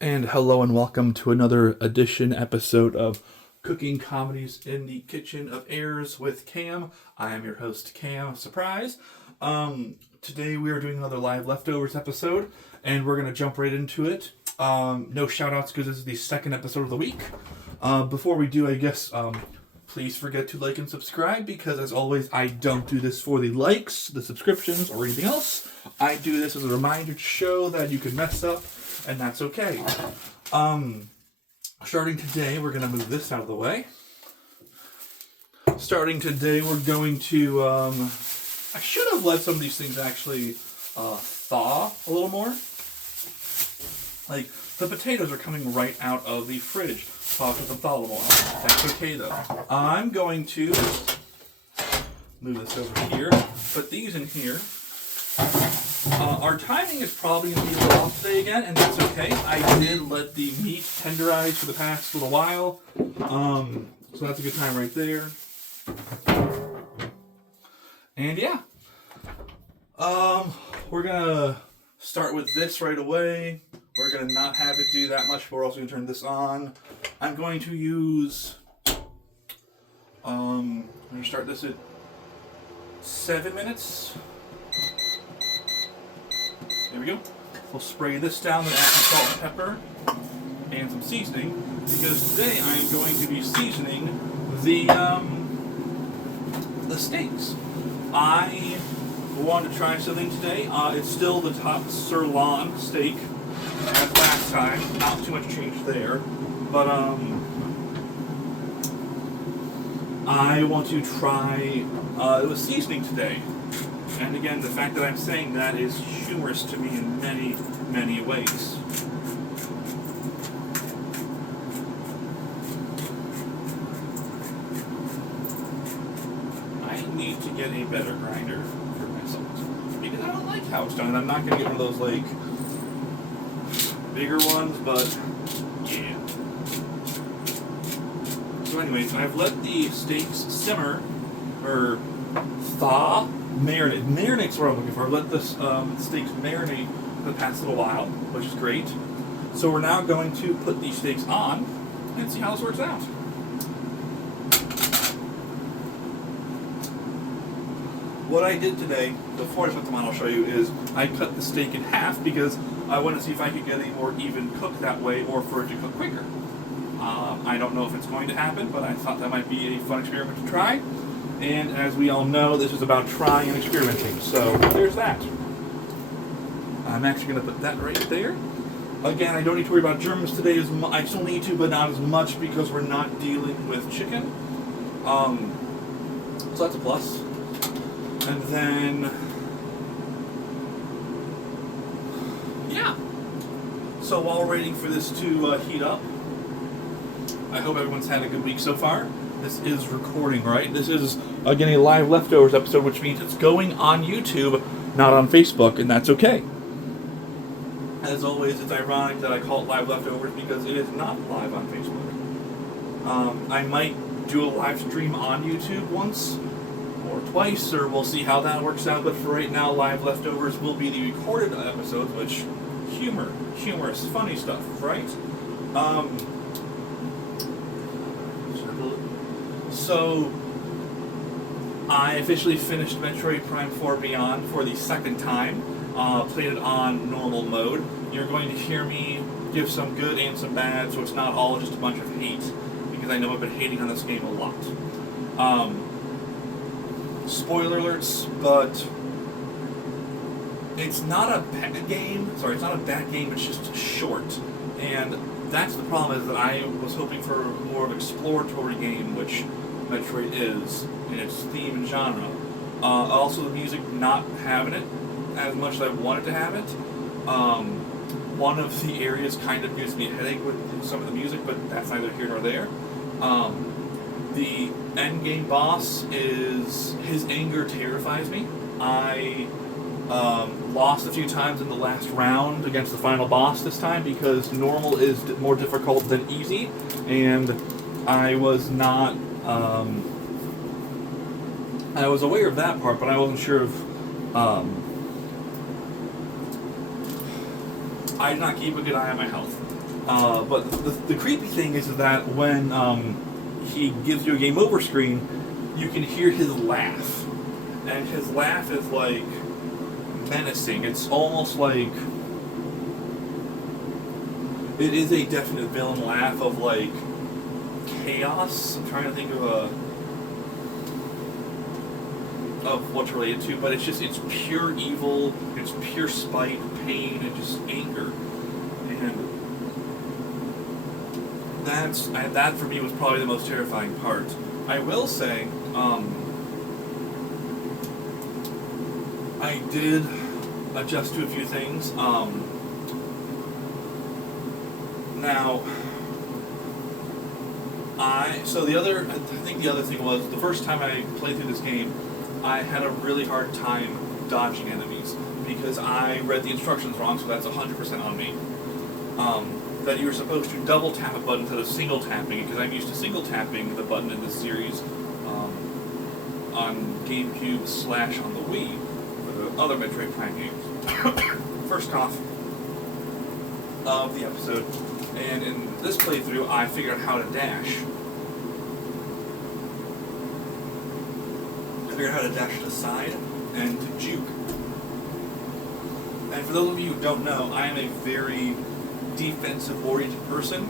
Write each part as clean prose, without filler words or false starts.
And hello and welcome to another episode of Cooking Comedies in the Kitchen of Airs with Cam. I am your host, Cam. Surprise! Today we are doing another live leftovers episode, and we're gonna jump right into it. No shout outs because this is the second episode of the week. Before we do, I guess, please forget to like and subscribe because, as always, I don't do this for the likes, the subscriptions, or anything else. I do this as a reminder to show that you can mess up, and that's okay. Starting today, we're going to move this out of the way. Starting today, we're going to, I should have let some of these things actually thaw a little more. Like, the potatoes are coming right out of the fridge. So I'll let them thaw a little more. That's okay, though. I'm going to move this over here, put these in here. Our timing is probably going to be a little off today again, and that's okay. I did let the meat tenderize for the past little while, so that's a good time right there. And yeah, we're going to start with this right away. We're going to not have it do that much, but we're also going to turn this on. I'm going to use, I'm going to start this at 7 minutes. There we go. We'll spray this down with salt and pepper and some seasoning, because today I am going to be seasoning the steaks. I wanted to try something today. It's still the top sirloin steak as last time. Not too much change there, but I want to try the seasoning today. And again, the fact that I'm saying that is humorous to me in many, many ways. I need to get a better grinder for myself, because I don't like how it's done. I'm not going to get one of those, like, bigger ones, but yeah. So anyways, I've let the steaks simmer, or thaw. Marinate's what I'm looking for. I've let the steaks marinate for the past little while, which is great. So we're now going to put these steaks on and see how this works out. What I did today, before I put them on, I'll show you, is I cut the steak in half because I wanted to see if I could get a more even cook that way, or for it to cook quicker. I don't know if it's going to happen, but I thought that might be a fun experiment to try. And as we all know, this is about trying and experimenting. So there's that. I'm actually going to put that right there. Again, I don't need to worry about germs today. I still need to, but not as much, because we're not dealing with chicken. So that's a plus. And then, yeah. So while we're waiting for this to heat up, I hope everyone's had a good week so far. This is recording, right? This is, again, a live leftovers episode, which means it's going on YouTube, not on Facebook, and that's okay. As always, it's ironic that I call it live leftovers because it is not live on Facebook. I might do a live stream on YouTube once or twice, or we'll see how that works out, but for right now, live leftovers will be the recorded episodes, which, humorous, funny stuff, right? So, I officially finished Metroid Prime 4 Beyond for the second time, played it on normal mode. You're going to hear me give some good and some bad, so it's not all just a bunch of hate, because I know I've been hating on this game a lot. Spoiler alerts, but it's not a bad game. Sorry, it's not a bad game, it's just short. And that's the problem, is that I was hoping for more of an exploratory game, which Metroid is in its theme and genre. Also, the music not having it as much as I wanted to have it. One of the areas kind of gives me a headache with some of the music, but that's neither here nor there. The end game boss his anger terrifies me. I lost a few times in the last round against the final boss this time, because normal is more difficult than easy, and I was not. I was aware of that part, but I wasn't sure of I did not keep a good eye on my health. But the creepy thing is that when he gives you a game over screen, you can hear his laugh. And his laugh is like menacing. It's almost like it is a definite villain laugh of like chaos. I'm trying to think of what's related to, but it's pure evil, it's pure spite, pain, and just anger. And that for me was probably the most terrifying part. I will say, I did adjust to a few things. Now, I think the other thing was the first time I played through this game, I had a really hard time dodging enemies because I read the instructions wrong, so that's 100% on me. That you were supposed to double tap a button instead of single tapping, because I'm used to single tapping the button in this series on GameCube / on the Wii for the other Metroid Prime games. First off of the episode, and in this playthrough, I figured out how to dash. I figured out how to dash to the side and to juke. And for those of you who don't know, I am a very defensive-oriented person.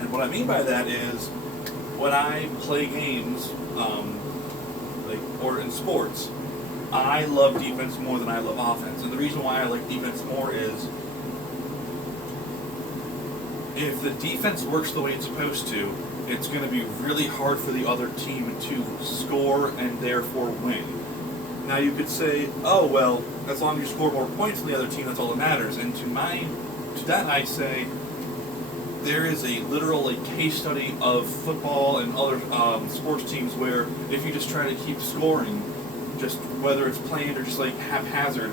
And what I mean by that is, when I play games, or in sports, I love defense more than I love offense. And the reason why I like defense more is, if the defense works the way it's supposed to, it's going to be really hard for the other team to score and therefore win. Now you could say, oh well, as long as you score more points than the other team, that's all that matters. And to that I say, there is a literal case study of football and other sports teams where if you just try to keep scoring, just whether it's planned or just like haphazard,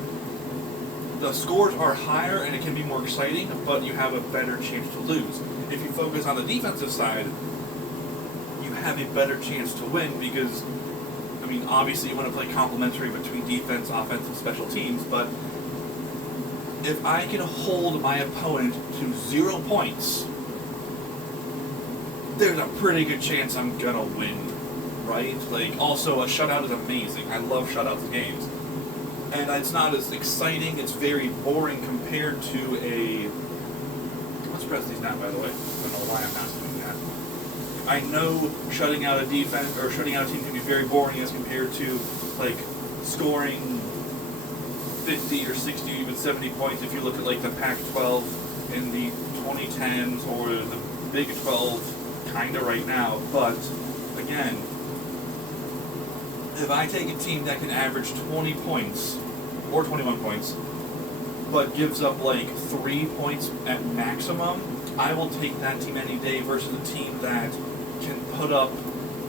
the scores are higher and it can be more exciting, but you have a better chance to lose. If you focus on the defensive side, you have a better chance to win because, I mean, obviously you want to play complementary between defense, offense, and special teams, but if I can hold my opponent to 0 points, there's a pretty good chance I'm gonna win, right? Like, also, a shutout is amazing. I love shutouts in games. And it's not as exciting, it's very boring compared to a... Let's press these down, by the way. I don't know why I'm not doing that. I know shutting out a defense, or shutting out a team can be very boring as compared to, like, scoring 50 or 60, even 70 points if you look at, like, the Pac-12 in the 2010s, or the Big 12 kinda right now. But, again, if I take a team that can average 20 points, or 21 points, but gives up like 3 points at maximum, I will take that team any day versus a team that can put up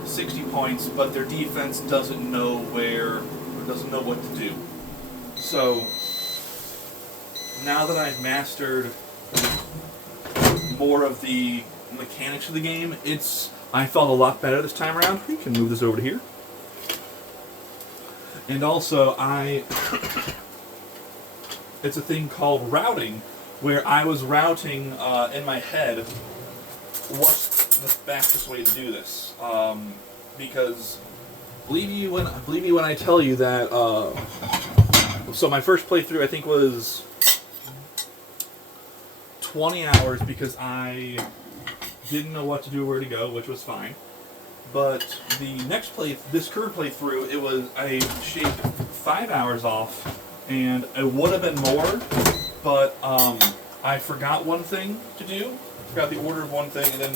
60 points, but their defense doesn't know what to do. So, now that I've mastered more of the mechanics of the game, I felt a lot better this time around. We can move this over to here. And also, it's a thing called routing, where I was routing in my head what's the fastest way to do this. Because, believe me when I tell you that, so my first playthrough I think was 20 hours because I didn't know what to do, where to go, which was fine. But this current playthrough, I shaved 5 hours off, and it would have been more, but I forgot one thing to do. I forgot the order of one thing, and then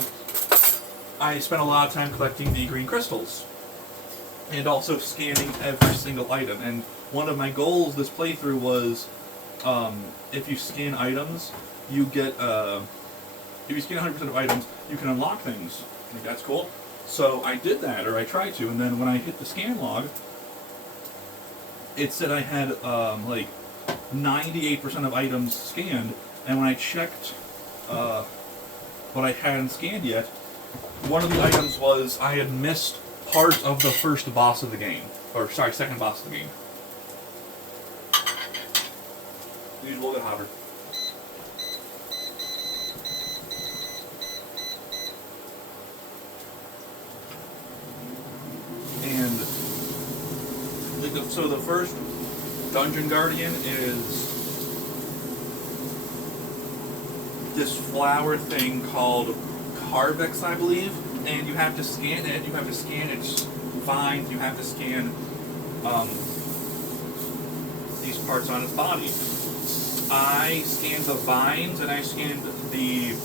I spent a lot of time collecting the green crystals, and also scanning every single item. And one of my goals this playthrough was, if you scan items, you get, if you scan 100% of items, you can unlock things. I think that's cool. So I did that, or I tried to, and then when I hit the scan log, it said I had like 98% of items scanned, and when I checked what I hadn't scanned yet, one of the items was I had missed part of the first boss of the game, or sorry, second boss of the game. Use a little bit hotter. So the first Dungeon Guardian is this flower thing called Carvex, I believe, and you have to scan it. You have to scan its vines. You have to scan these parts on its body. I scanned the vines and I scanned the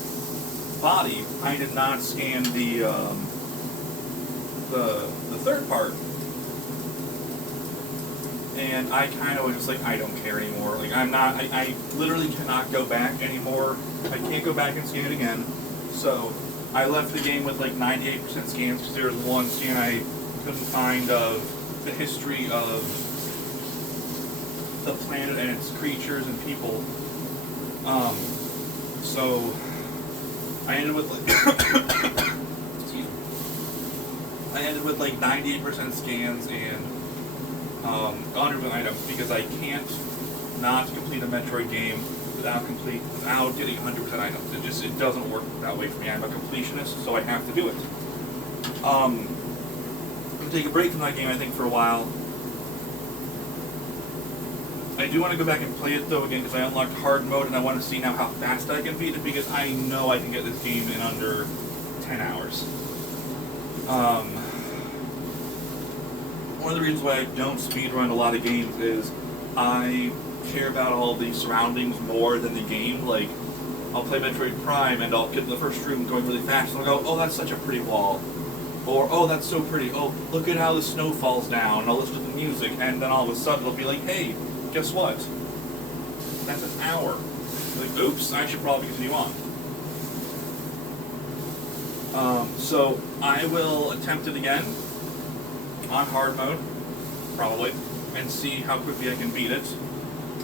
body. I did not scan the third part. And I kind of was just like, I don't care anymore. Like, I literally cannot go back anymore. I can't go back and scan it again. So I left the game with like 98% scans because there was one scan I couldn't find of the history of the planet and its creatures and people. So I ended with like excuse me. I ended with like 98% scans and 100% items because I can't not complete a Metroid game without getting 100% items. It doesn't work that way for me. I'm a completionist, so I have to do it. I'm gonna take a break from that game, I think, for a while. I do want to go back and play it though again because I unlocked hard mode and I want to see now how fast I can beat it because I know I can get this game in under 10 hours. One of the reasons why I don't speedrun a lot of games is I care about all the surroundings more than the game. Like, I'll play Metroid Prime and I'll get in the first room going really fast and I'll go, oh, that's such a pretty wall. Or, oh, that's so pretty. Oh, look at how the snow falls down. And I'll listen to the music and then all of a sudden it'll be like, hey, guess what? That's an hour. Like, oops, I should probably continue on. So I will attempt it again on hard mode, probably, and see how quickly I can beat it.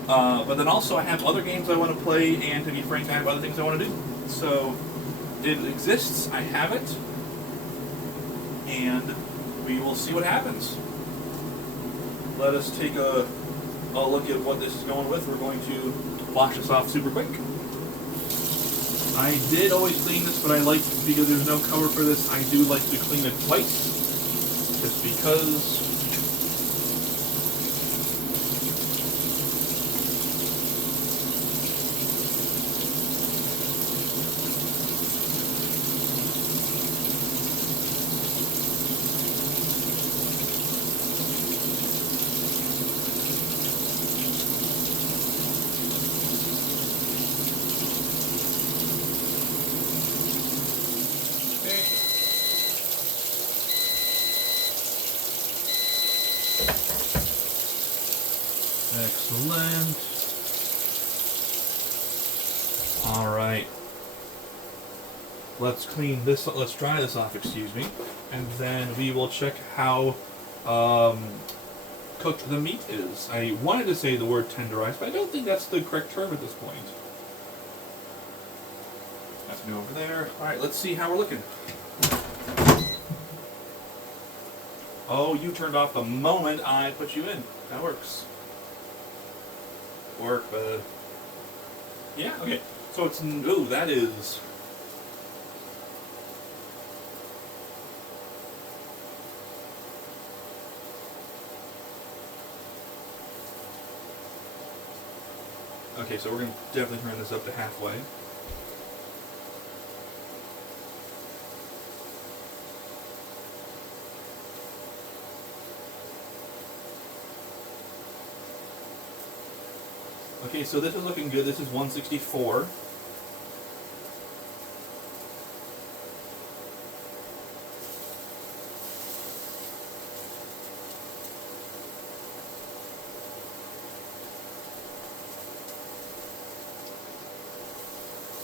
But then also I have other games I want to play, and to be frank, I have other things I want to do. So it exists, I have it, and we will see what happens. Let us take a look at what this is going with. We're going to wash this off super quick. I did always clean this, but I like, because there's no cover for this, I do like to clean it twice. Just because excellent. All right. Let's clean this. Let's dry this off. Excuse me, and then we will check how cooked the meat is. I wanted to say the word tenderized, but I don't think that's the correct term at this point. Have to go over there. All right. Let's see how we're looking. Oh, you turned off the moment I put you in. That works. Work, but yeah, okay. So it's that is. Okay, so we're gonna definitely turn this up to halfway. Okay, so this is looking good. This is 164.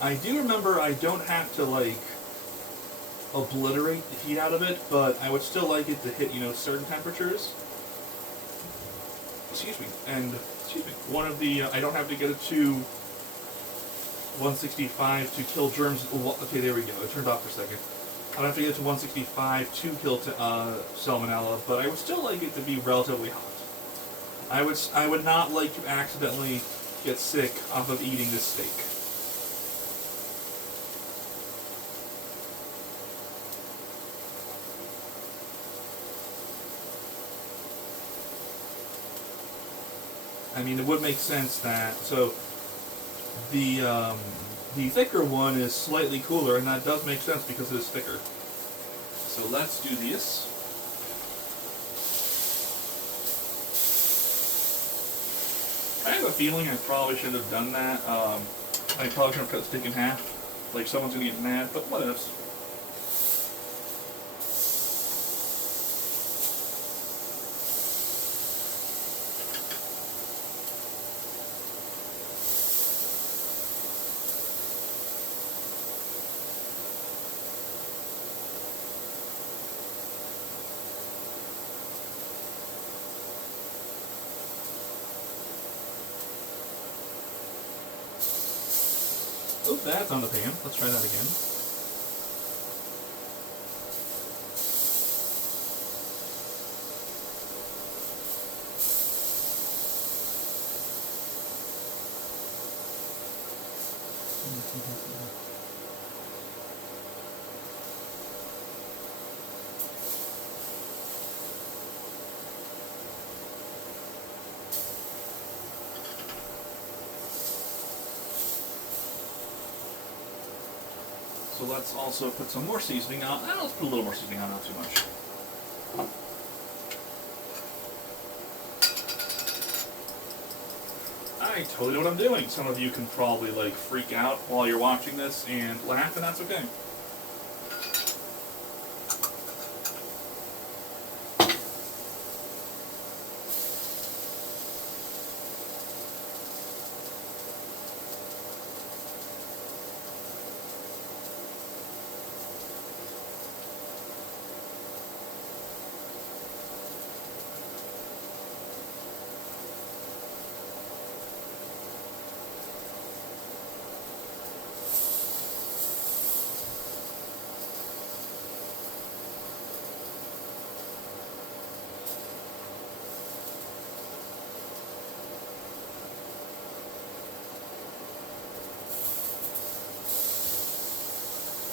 I do remember I don't have to, like, obliterate the heat out of it, but I would still like it to hit, certain temperatures. Excuse me. And one of the, I don't have to get it to 165 to kill germs. Okay, there we go. It turned off for a second. I don't have to get it to 165 to kill salmonella, but I would still like it to be relatively hot. I would not like to accidentally get sick off of eating this steak. I mean, it would make sense that, so the thicker one is slightly cooler, and that does make sense because it is thicker. So let's do this. I have a feeling I probably should have done that. I probably should have cut the steak in half. Like, someone's gonna get mad, but what else? Oh, that's on the pan. Let's try that again. So let's also put some more seasoning on. Let's put a little more seasoning on, not too much. I totally know what I'm doing. Some of you can probably like freak out while you're watching this and laugh, and that's okay.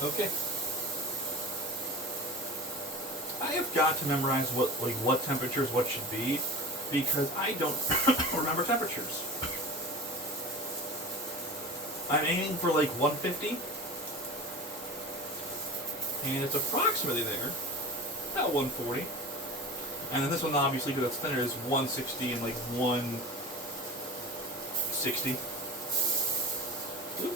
Okay. I have got to memorize what temperatures what should be, because I don't remember temperatures. I'm aiming for like 150, and it's approximately there, about 140. And then this one, obviously, because it's thinner, is 160 and like 160. Ooh.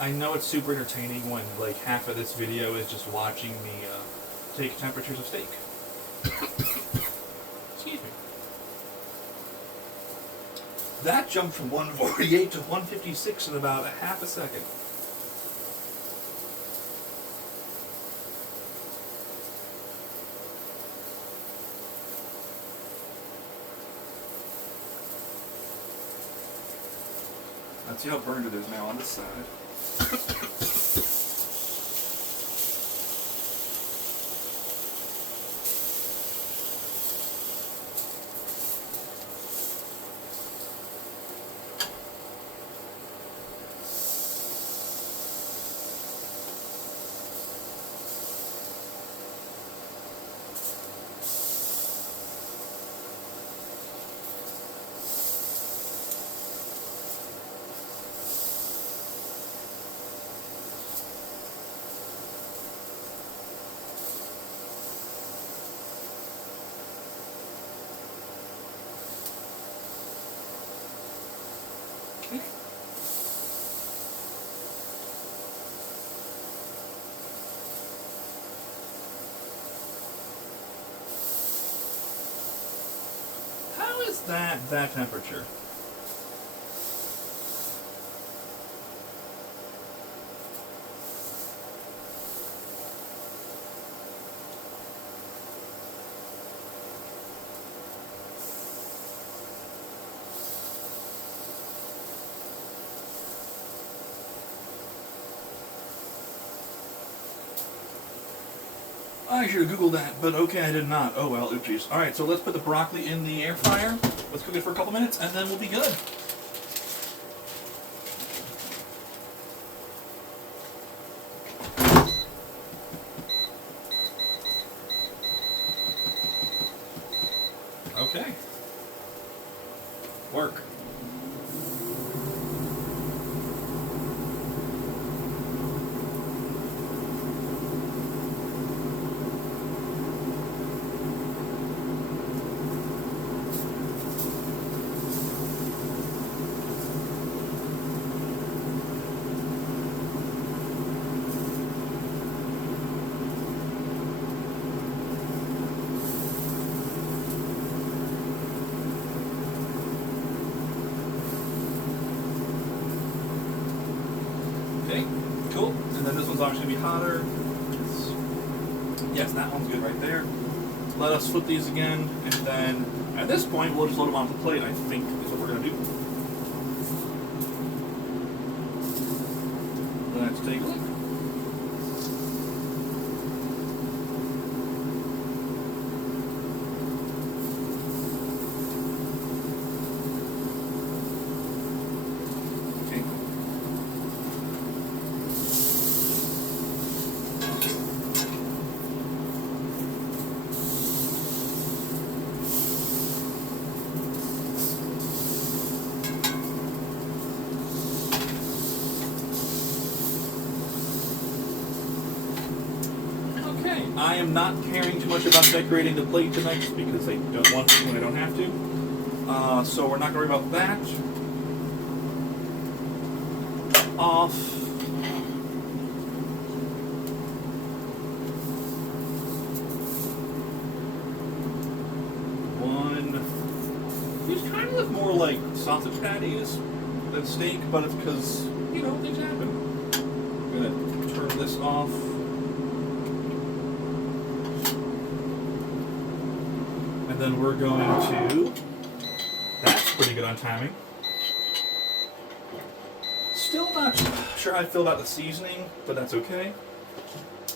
I know it's super entertaining when like half of this video is just watching me take temperatures of steak. Excuse me. That jumped from 148 to 156 in about a half a second. Let's see how burned it is now on this side. How is that temperature? I should have Googled that, but okay, I did not. Oh well, oopsies. Alright, so let's put the broccoli in the air fryer. Let's cook it for a couple minutes, and then we'll be good. Okay. Work. Okay, cool. And then this one's obviously going to be hotter. Yes, that one's good right there. Let us flip these again, and then at this point, we'll just load them onto the plate, I think is what we're going to do. Let's take a look. I am not caring too much about decorating the plate tonight because I don't want to when I don't have to. So we're not going to worry about that. Off. One. These kind of look more like sausage patties than steak, but it's because, you know, things happen. I'm going to turn this off. And then we're going to, that's pretty good on timing. Still not sure how I feel about the seasoning, but that's okay.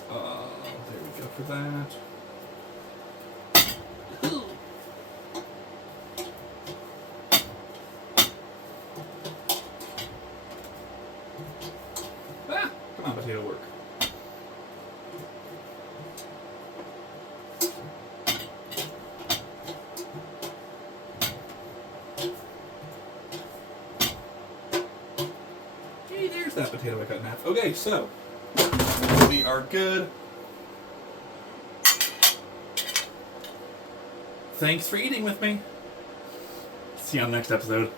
There we go for that. Ah, come on, potato work. That potato I cut in half. Okay, so we are good. Thanks for eating with me. See you on the next episode.